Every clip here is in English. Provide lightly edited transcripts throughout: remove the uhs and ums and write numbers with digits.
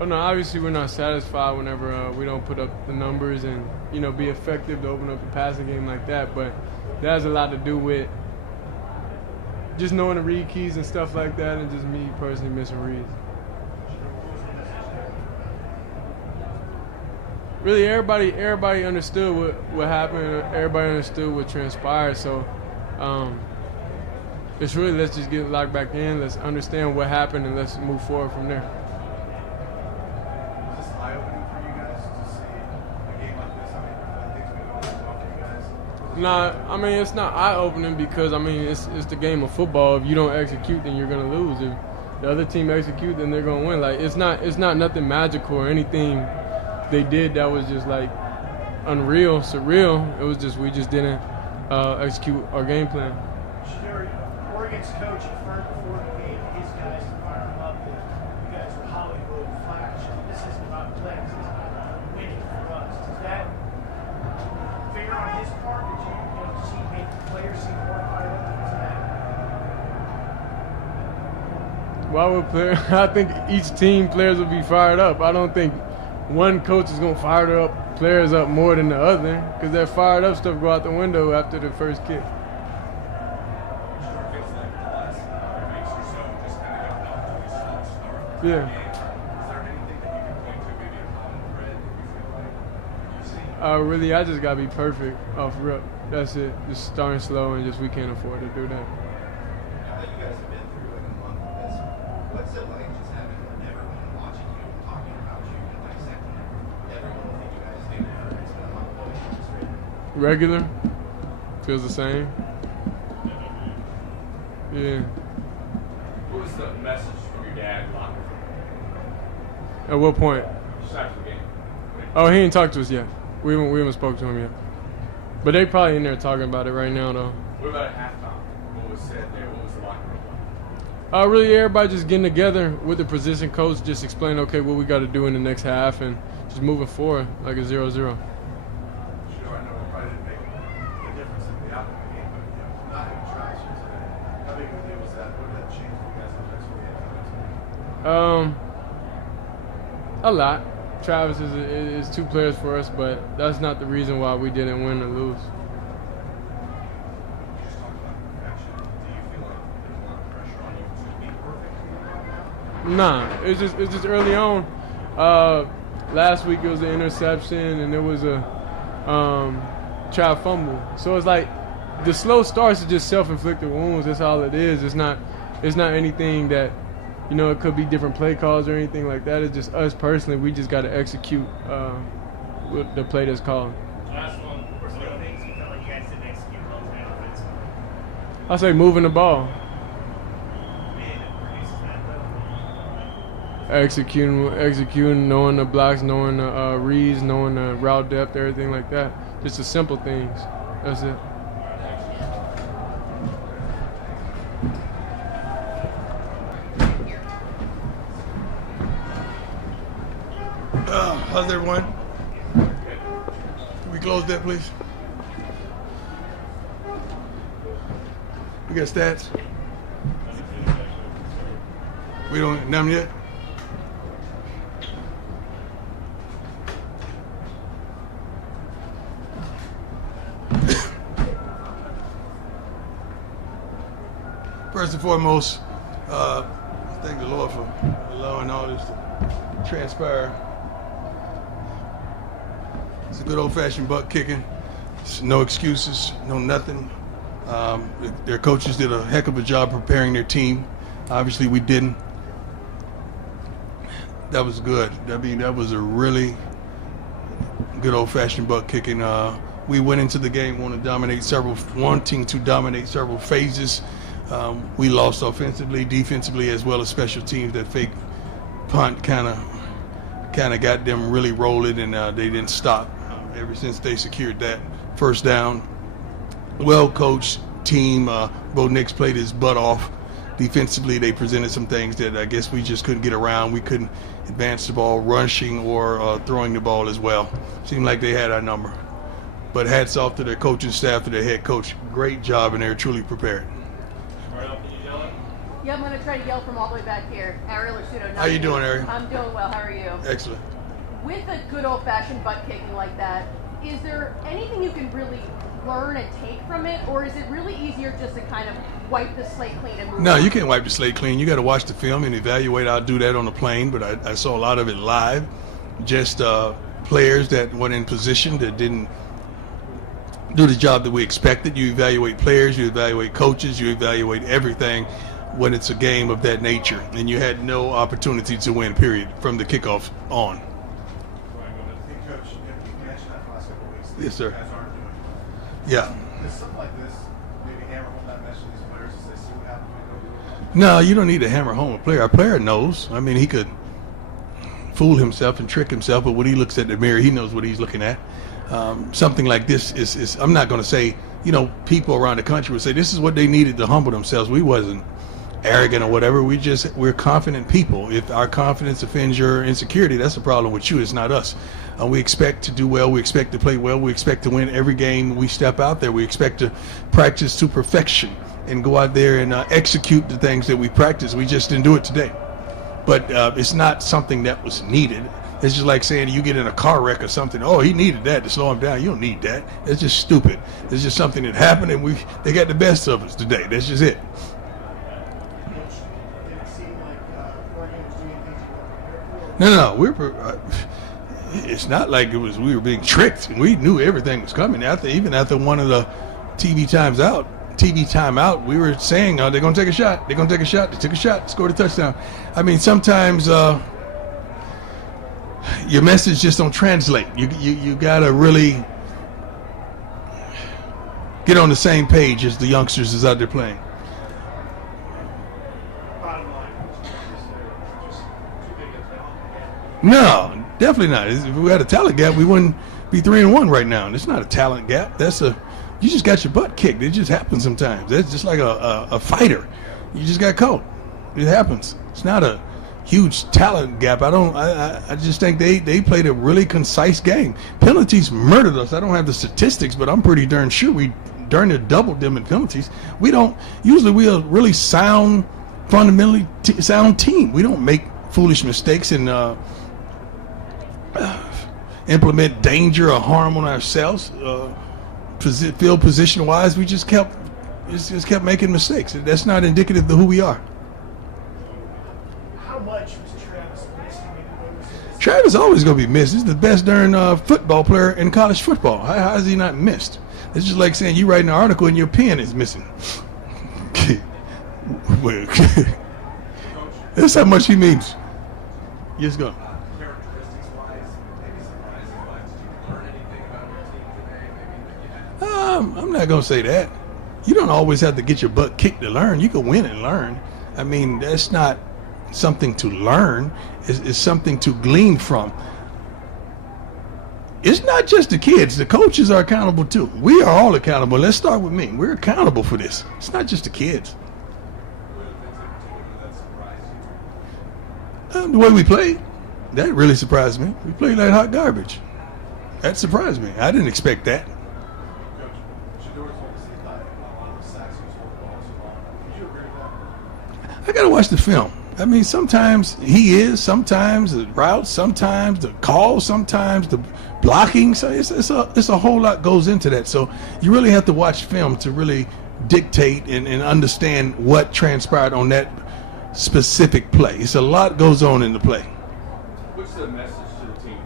Oh no, obviously we're not satisfied whenever we don't put up the numbers and be effective to open up the passing game like that. But that has a lot to do with just knowing the read keys and stuff like that, and just me personally missing reads. Really, everybody understood what happened. Everybody understood what transpired. So it's really, let's just get locked back in. Let's understand what happened and let's move forward from there. Is this eye-opening for you guys to see a game like this? I mean, things been going well for you guys? Nah, I mean, it's not eye-opening because, I mean, it's the game of football. If you don't execute, then you're going to lose. If the other team execute, then they're going to win. Like, it's not nothing magical or anything they did that was just, like, unreal, surreal. It was just, we just didn't execute our game plan. Shedeur, Oregon's coach affirmed before the game his guys to fire him up that you guys are Hollywood Flash. This isn't about clicks, it's about winning for us. Does that fair on his part? Did you see make the players seem more fired up because of that? Why would I think each team players will be fired up. I don't think one coach is going to fire up players up more than the other, because that fired up stuff go out the window after the first kick. Yeah. Is there anything that you can point to, maybe a common thread that you feel like you've seen? Really, I just got to be perfect off rip. That's it. Just starting slow, and just we can't afford to do that. Now that you guys have been through like a month of this, what's it like just having everyone watching you, talking about you, and dissecting everyone that you guys do now? It's been a month of it, just right now. Regular. Feels the same. Yeah. What was the message from your dad in the locker room? At what point? Just after the game. Oh, he ain't talked to us yet. We haven't spoke to him yet. But they probably in there talking about it right now, though. What about at halftime? What was said there? What was the locker room like? Really, everybody just getting together with the position coach, just explain, okay, what we got to do in the next half, and just moving forward like a 0-0. Sure, I know it probably didn't make a difference in the outcome of the game, but not having traction today. How big of a deal was that? What did that change for you guys in the next week? A lot. Travis is two players for us, but that's not the reason why we didn't win or lose. You just talked about perfection. Do you feel like there's a lot of pressure on you to be perfect? Nah, it's just early on. Last week it was an interception and it was a try fumble. So it's like the slow starts are just self-inflicted wounds. That's all it is. It's not anything that, it could be different play calls or anything like that. It's just us personally. We just got to execute the play that's called. Last one, were some of the things you felt like you guys didn't execute well today offensively? I say moving the ball. Executing, knowing the blocks, knowing the reads, knowing the route depth, everything like that. Just the simple things. That's it. How's everyone? Can we close that, please? We got stats? We don't none yet? First and foremost, thank the Lord for allowing all this to transpire. It's a good old-fashioned butt kicking. It's no excuses, no nothing. Their coaches did a heck of a job preparing their team. Obviously, we didn't. That was good. I mean, that was a really good old-fashioned butt kicking. We went into the game wanting to dominate several phases. We lost offensively, defensively, as well as special teams. That fake punt kind of got them really rolling, and they didn't stop ever since they secured that first down. Well-coached team. Bo Nix played his butt off. Defensively, they presented some things that I guess we just couldn't get around. We couldn't advance the ball, rushing or throwing the ball as well. Seemed like they had our number. But hats off to their coaching staff, to their head coach. Great job, and they're truly prepared. Yeah, I'm going to try to yell from all the way back here. Ariel or Pseudo. How you doing, Ariel? I'm doing well. How are you? Excellent. With a good old-fashioned butt kicking like that, is there anything you can really learn and take from it, or is it really easier just to kind of wipe the slate clean and move No, on? you can't wipe the slate clean. You got to watch the film and evaluate. I'll do that on the plane, but I saw a lot of it live. Just players that weren't in position, that didn't do the job that we expected. You evaluate players, you evaluate coaches, you evaluate everything when it's a game of that nature, and you had no opportunity to win, period, from the kickoff on. Hey, Coach, you mentioned that the last couple of weeks. Yes, sir. You guys aren't doing Yeah. Does something like this maybe hammer home that message to these players as they see what happened when they go do it? No, you don't need to hammer home a player. A player knows. I mean, he could fool himself and trick himself, but when he looks at the mirror, he knows what he's looking at. Something like this is I'm not going to say, people around the country would say this is what they needed to humble themselves. We wasn't arrogant or whatever. We're confident people. If our confidence offends your insecurity, that's the problem with you. It's not us. We expect to do well. We expect to play well. We expect to win every game we step out there. We expect to practice to perfection and go out there and execute the things that we practice. We just didn't do it today. But it's not something that was needed. It's just like saying you get in a car wreck or something. Oh, he needed that to slow him down. You don't need that. It's just stupid. It's just something that happened, and they got the best of us today. That's just it. Did it seem like Oregon was doing things you weren't prepared for? No. It's not like we were being tricked. We knew everything was coming. Even after one of the TV timeout, we were saying they're going to take a shot. They're going to take a shot. They took a shot, scored a touchdown. I mean, sometimes your message just don't translate. You got to really get on the same page as the youngsters is out there playing. Bottom line, just too big a talent. No, definitely not. If we had a talent gap, we wouldn't be 3-1 right now. And it's not a talent gap. You just got your butt kicked. It just happens sometimes. That's just like a fighter. You just got caught. It happens. It's not a huge talent gap. I just think they played a really concise game. Penalties murdered us. I don't have the statistics, but I'm pretty darn sure we darn near doubled them in penalties. We're a really sound, fundamentally sound team. We don't make foolish mistakes and implement danger or harm on ourselves. Field position wise, we just kept making mistakes. That's not indicative of who we are. How much was Travis missed? I mean, what was his Travis always gonna be missed. He's the best darn football player in college football. How is he not missed? It's just like saying you write an article and your pen is missing. That's how much he means. Yes, go. Characteristics-wise, maybe surprises-wise, did you learn anything about your team today? Maybe that you hadn't. I'm not gonna say that. You don't always have to get your butt kicked to learn. You can win and learn. I mean, that's not something to learn. It's something to glean from. It's not just the kids. The coaches are accountable too. We are all accountable. Let's start with me. We're accountable for this. It's not just the kids. What are the things in particular that surprised you? The way we played, that really surprised me. We played like hot garbage. That surprised me. I didn't expect that. Coach, Shedeur told us he thought a lot of the sacks he was holding the ball too long. Would you agree with that? I got to watch the film. I mean, sometimes he is, sometimes the routes, sometimes the calls, sometimes the blocking. So it's a whole lot goes into that. So you really have to watch film to really dictate and understand what transpired on that specific play. It's a lot goes on in the play. What's the message to the team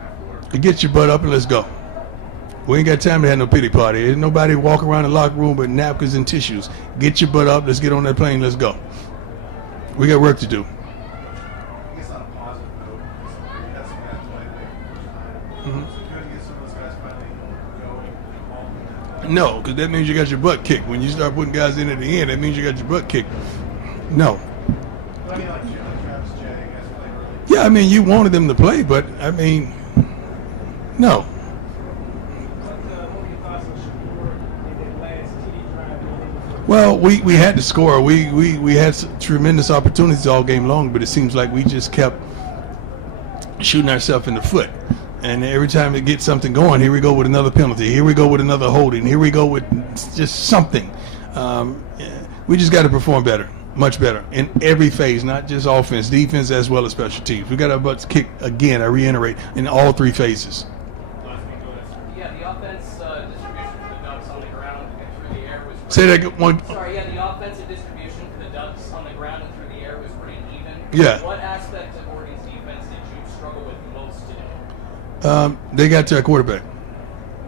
afterward? You get your butt up and let's go. We ain't got time to have no pity party. Ain't nobody walk around the locker room with napkins and tissues. Get your butt up. Let's get on that plane. Let's go. We got work to do. I guess on a positive note, you had some guys play late for the first time. So good to get some of those guys finally going and home. No, because that means you got your butt kicked. When you start putting guys in at the end, that means you got your butt kicked. No. But I mean, like Travis J, guys played early. Yeah, I mean, you wanted them to play, but, I mean, no. What were your thoughts on Shedeur in that last TD drive? Well, we had to score. We had tremendous opportunities all game long, but it seems like we just kept shooting ourselves in the foot. And every time it gets something going, here we go with another penalty. Here we go with another holding. Here we go with just something. We just got to perform better. Much better in every phase, not just offense, defense, as well as special teams. We got our butts kicked again, I reiterate, in all three phases. Yeah, the offense distribution for the Ducks on the ground and through the air was Say that one. Sorry, yeah, the offensive distribution for the Ducks on the ground and through the air was pretty even. Yeah. What aspect of Oregon's defense did you struggle with most today? They got to our quarterback.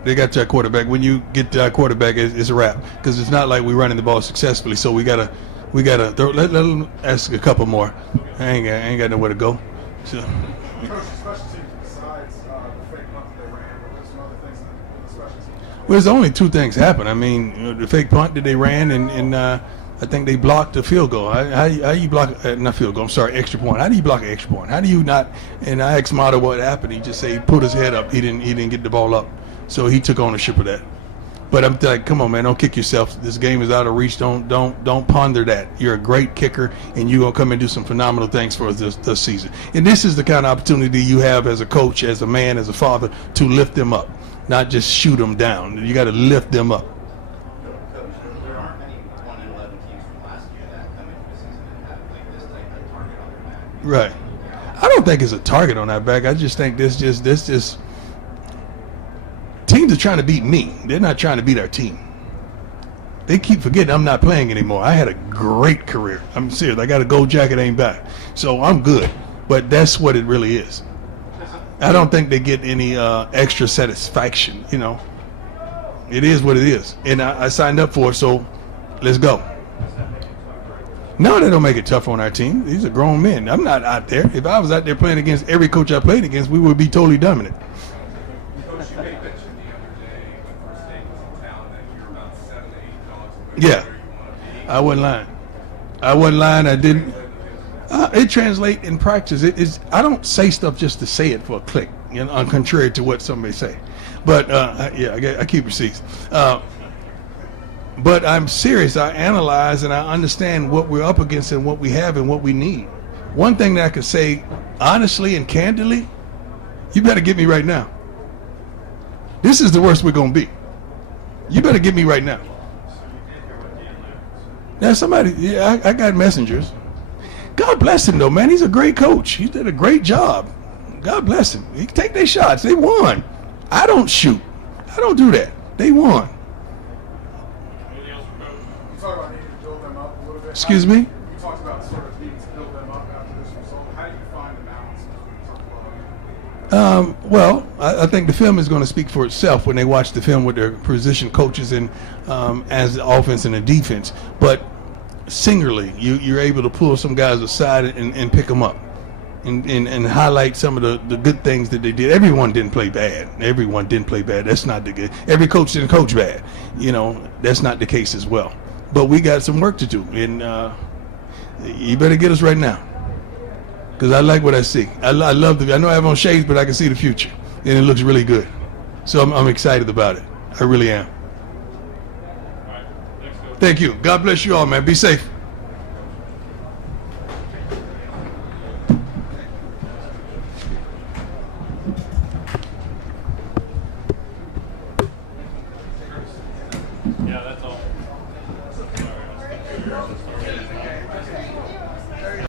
They got to our quarterback. When you get to our quarterback, it's a wrap, because it's not like we're running the ball successfully. So we gotta throw. Let them ask a couple more. I ain't got nowhere to go. So. Coach, special teams besides the fake punt that they ran, but there's some other things that the special teams. Well, there's only two things happen. I mean, the fake punt that they ran, and I think they blocked a field goal. How you block not field goal? I'm sorry, extra point. How do you block an extra point? How do you not? And I asked Mata what happened. He just said he put his head up. He didn't get the ball up, so he took ownership of that. But I'm like, come on, man, don't kick yourself. This game is out of reach. Don't ponder that. You're a great kicker, and you're gonna come and do some phenomenal things for us this season. And this is the kind of opportunity you have as a coach, as a man, as a father, to lift them up, not just shoot them down. You got to lift them up. Coach, there aren't many 1-11 teams from last year that come into the season and have like this type of target on their back. Right. I don't think it's a target on our back. I just think this just teams are trying to beat me. They're not trying to beat our team. They keep forgetting I'm not playing anymore. I had a great career. I'm serious. I got a gold jacket, ain't back. So I'm good. But that's what it really is. I don't think they get any extra satisfaction, you know. It is what it is. And I signed up for it, so let's go. No, they don't make it tough on our team. These are grown men. I'm not out there. If I was out there playing against every coach I played against, we would be totally dominant. Coach, you made mention the other day when First State was in town that you're about 7 to 8 dogs away Yeah. from where you want to be. I wasn't lying. I didn't. It translates in practice. It is. I don't say stuff just to say it for a click, you know, contrary to what somebody say. But I keep receipts. But I'm serious. I analyze and I understand what we're up against and what we have and what we need. One thing that I could say honestly and candidly, you better get me right now. This is the worst we're gonna be. You better get me right now. Now somebody, yeah, I got messengers. God bless him though, man. He's a great coach. He did a great job. God bless him. He can take their shots. They won. I don't shoot. I don't do that. They won. You talk about needing to build them up a little bit. Excuse me? You talked about sort of needing to build them up after this result. How do you find the balance between tough love? Well, I think the film is going to speak for itself when they watch the film with their position coaches and as the offense and the defense. But singularly, you're able to pull some guys aside and pick them up and highlight some of the good things that they did. Everyone didn't play bad. Everyone didn't play bad. That's not the good. Every coach didn't coach bad. You know, that's not the case as well. But we got some work to do, and you better get us right now. Because I like what I see. I love I know I have on shades, but I can see the future, and it looks really good. So I'm excited about it. I really am. Thank you. God bless you all, man. Be safe.